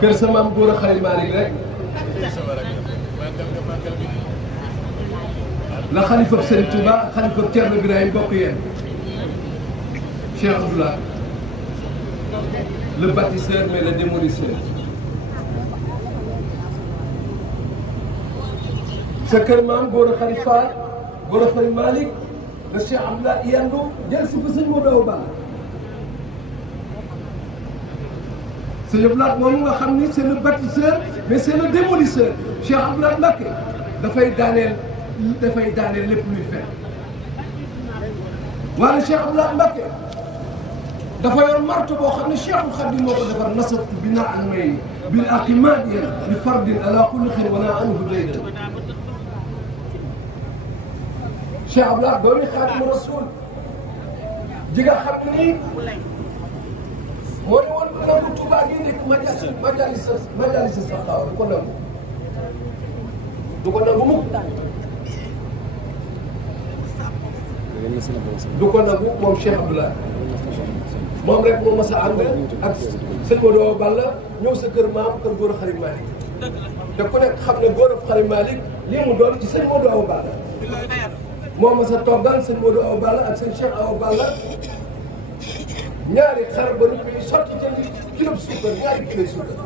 kër sa maam góor a xarit Malick rek la xalifa Serigne Touba xalifa Thierno Birahim bokk yéen Cheikh Abdoulaye le bâtisseur mais le démolisseur sa kër maam góor a xarit Fall góor a xarit Malick le Cheikh Abdoulaye yendu jël si fa sëñ Modou Awa Balla sëñ Abdoulaye moom nga xam ni c'est le bâtisseur mais c'est le démolisseur Cheikh Abdoulaye Mbacké dafay daaneel lépp luy fen waaye Cheikh Abdoulaye Mbacké dafa yor marto boo xam ne Cheikhul Khadim moo ko defar nasabtu binaan may bil aqimadiya li fardin ala kulli xir wana anhu dayda Cheikh Abdoulaye doomi Xaadimu Rasul ji nga xam ni moo ne woon nangu Touba gi nekk majalisa saxaaw du ko nangu mukk du ko nangu moom Cheikh Abdoulaye moom rek moo mas a ànd ak sëñ Modou Awa Balla ñëw sa kër maam kër góor a xarit Malick te ku nekk xam ne góor a xarit Malick lii mu doon ci sëñ Modou Awa Balla moo mas a toggal sëñ Modou Awa Balla ak sëñ Cheikh Awa Balla ñaari xar ba nu sotti jël kilo suukar ñaari kilo suukar